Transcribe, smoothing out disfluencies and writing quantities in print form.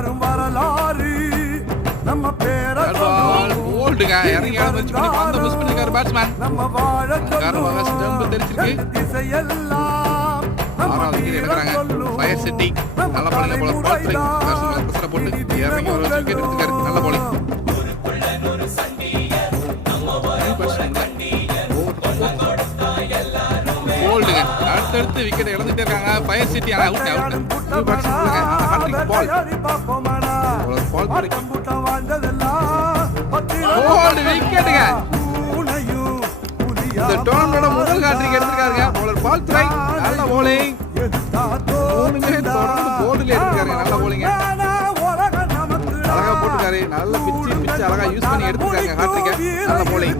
மாறும் வரலாறு நம்ம பேரை போல்டுங்க இறங்கி ஆரம்பிச்சு பண்ணி பந்த மிஸ் பண்ணிருக்காரு பேட்ஸ்மேன். நம்ம வாழ காரணமாக ஸ்டம்ப் தெரிச்சிருக்கு. திசையெல்லாம் ஆறாவது விக்கெட் எடுக்கறாங்க ஃபயர் சிட்டி. நல்ல பாலிங் போல பால் த்ரை பேட்ஸ்மேன் பிரஷரை போட்டு இறங்கி ஒரு விக்கெட் எடுத்துக்காரு. நல்ல பாலிங் போல்டுங்க அடுத்தடுத்து விக்கெட் இழந்துட்டே இருக்காங்க ஃபயர் சிட்டி. ஆனா அவுட் பால் பால் பிரேக் போல்டு விக்கெட்டுங்க. இந்த டோர்னமெண்டோட முதல் ஹாட்ரிக் எடுத்திருக்காருங்க பவுலர் பால் த்ரை. நல்ல bowling. மூணுமே தொடர்ந்து போல்டுல எடுத்திருக்காருங்க. நல்ல bowling. அழகா போட்டுக்காரு. நல்ல பிட்ச் அழகா யூஸ் பண்ணி எடுத்திருக்காங்க ஹாட்ரிக்க. நல்ல bowling.